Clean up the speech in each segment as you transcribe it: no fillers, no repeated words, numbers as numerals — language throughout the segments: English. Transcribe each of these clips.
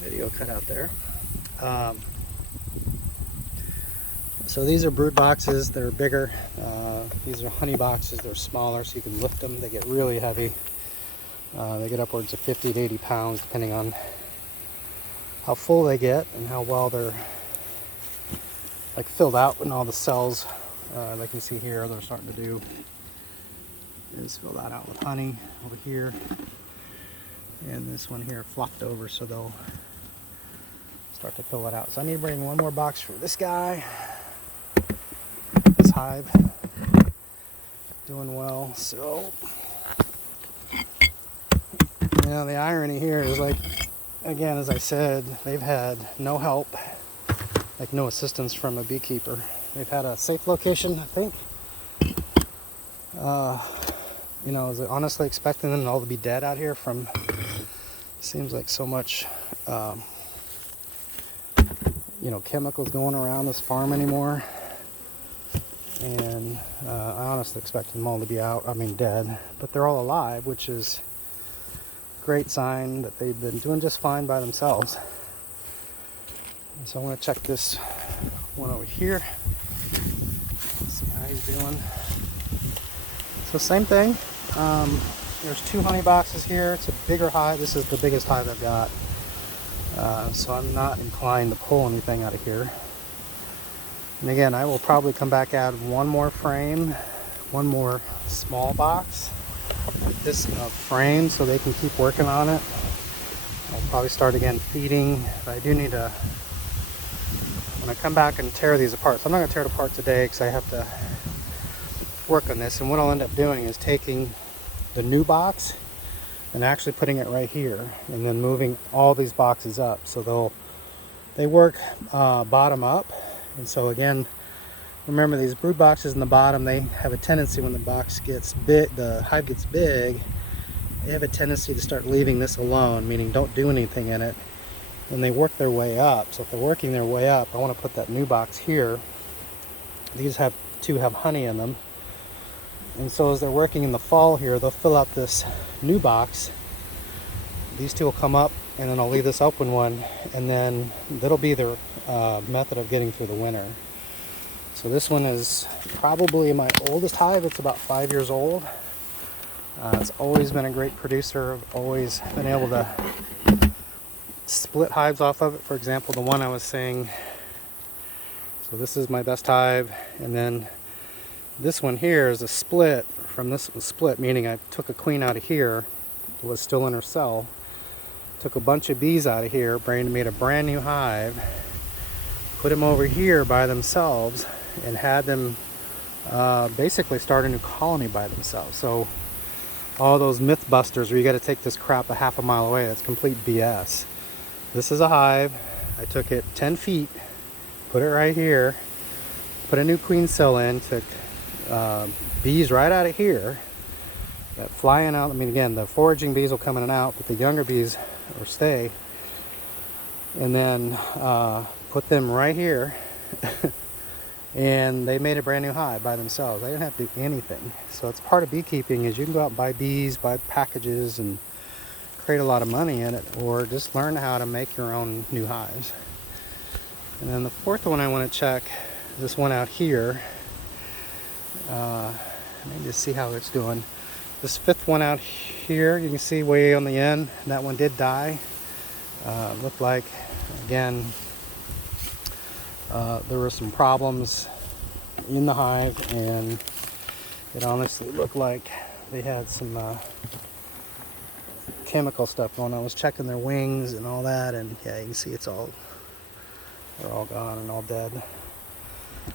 video cut out there. So these are brood boxes. They're bigger. These are honey boxes. They're smaller, so you can lift them. They get really heavy. They get upwards of 50 to 80 pounds, depending on how full they get and how well they're like filled out. And all the cells, like you can see here, they're starting to do is fill that out with honey over here. And this one here flopped over, so they'll start to fill it out. So I need to bring one more box for this guy. This hive doing well. So, you know, the irony here is, like, again, as I said, they've had no help, like no assistance from a beekeeper. They've had a safe location, I think. You know, I was honestly expecting them all to be dead out here from, seems like so much, you know, chemicals going around this farm anymore. And I honestly expected them all to be out, I mean dead. But they're all alive, which is a great sign that they've been doing just fine by themselves. And so I want to check this one over here. See how he's doing. So same thing. There's 2 honey boxes here. It's a bigger hive. This is the biggest hive I've got. So I'm not inclined to pull anything out of here. And again, I will probably come back, add one more frame, one more small box with this frame so they can keep working on it. I'll probably start again feeding. But I do need to, when I come back and tear these apart, so I'm not going to tear it apart today because I have to work on this. And what I'll end up doing is taking the new box and actually putting it right here and then moving all these boxes up. So they work bottom up. And so again, remember these brood boxes in the bottom, they have a tendency when the box gets big, the hive gets big, they have a tendency to start leaving this alone, meaning don't do anything in it. And they work their way up. So if they're working their way up, I want to put that new box here. These two have honey in them. And so as they're working in the fall here, they'll fill out this new box. These two will come up, and then I'll leave this open one, and then that'll be their method of getting through the winter. So this one is probably my oldest hive. It's about 5 years old. It's always been a great producer. I've always been able to split hives off of it. For example, the one I was saying, so this is my best hive, and then this one here is a split from this one split, meaning I took a queen out of here, it was still in her cell, took a bunch of bees out of here, made a brand new hive, put them over here by themselves, and had them basically start a new colony by themselves. So all those myth busters where you got to take this crap a half a mile away, that's complete BS. This is a hive. I took it 10 feet, put it right here, put a new queen cell in, took bees right out of here that flying out. I mean, again, the foraging bees will come in and out, but the younger bees will stay. And then put them right here. And they made a brand new hive by themselves. They didn't have to do anything. So it's part of beekeeping is you can go out and buy bees, buy packages, and create a lot of money in it, or just learn how to make your own new hives. And then the fourth one I want to check is this one out here. Let me just see how it's doing. This fifth one out here, you can see way on the end, that one did die. Looked like, again, there were some problems in the hive, and it honestly looked like they had some chemical stuff going on. I was checking their wings and all that, and yeah, you can see they're all gone and all dead.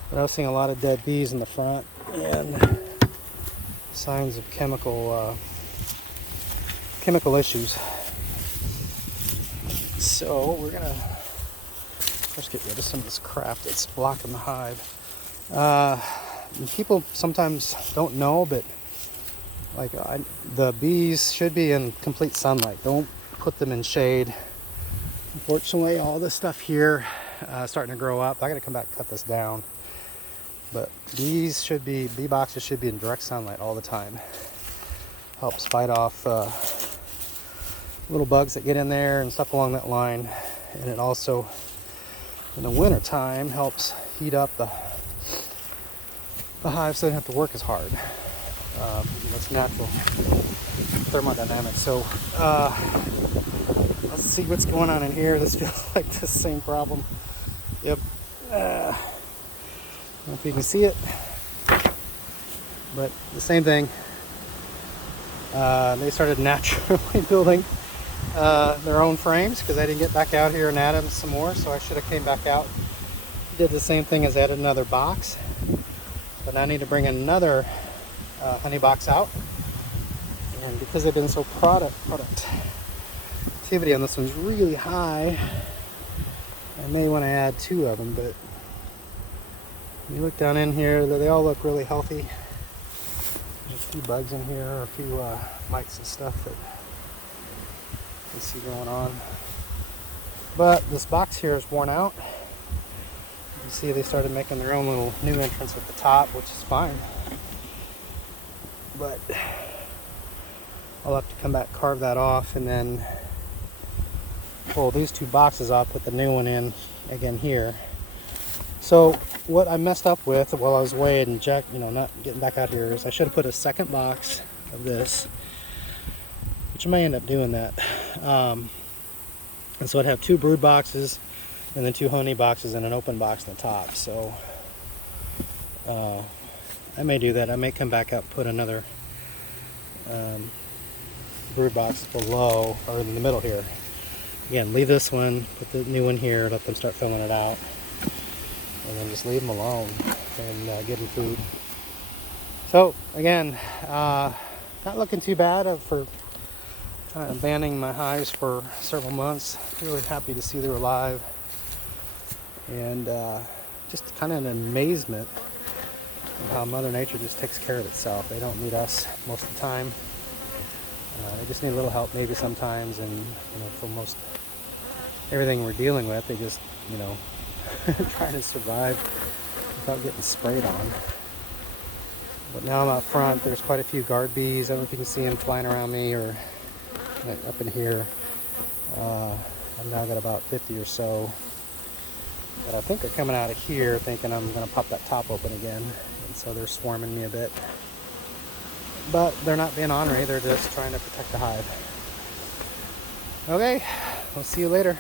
But I was seeing a lot of dead bees in the front and signs of chemical issues. So we're gonna first get rid of some of this crap that's blocking the hive. People sometimes don't know, but like the bees should be in complete sunlight. Don't put them in shade. Unfortunately, all this stuff here starting to grow up. I gotta come back and cut this down. But bee boxes should be in direct sunlight all the time. Helps fight off little bugs that get in there and stuff along that line. And it also, in the winter time, helps heat up the hive so they don't have to work as hard. That's natural thermodynamics. So let's see what's going on in here. This feels like the same problem. Yep. I don't know if you can see it, but the same thing. They started naturally building their own frames because I didn't get back out here and add them some more, so I should have came back out, did the same thing as added another box. But now I need to bring another honey box out, and because they've been so productivity on this one's really high, I may want to add 2 of them. But when you look down in here, they all look really healthy. There's a few bugs in here, a few mites and stuff that you can see going on. But this box here is worn out. You see they started making their own little new entrance at the top, which is fine. But I'll have to come back, carve that off, and then pull these 2 boxes off, put the new one in again here. So what I messed up with while I was away and not getting back out here is I should have put a second box of this, which I may end up doing that. And so I'd have 2 brood boxes and then 2 honey boxes and an open box on the top. So I may do that. I may come back up, put another brood box below, or in the middle here. Again, leave this one, put the new one here, let them start filling it out, and then just leave them alone and give them food. So again, not looking too bad for abandoning my hives for several months. Really happy to see they're alive, and just kind of an amazement of how Mother Nature just takes care of itself. They don't need us most of the time. They just need a little help maybe sometimes, and for most everything we're dealing with, they just trying to survive without getting sprayed on. But now I'm out front, there's quite a few guard bees. I don't know if you can see them flying around me or up in here. I've now got about 50 or so that I think are coming out of here thinking I'm going to pop that top open again, and so they're swarming me a bit. But they're not being ornery, they're just trying to protect the hive. Okay, we'll see you later.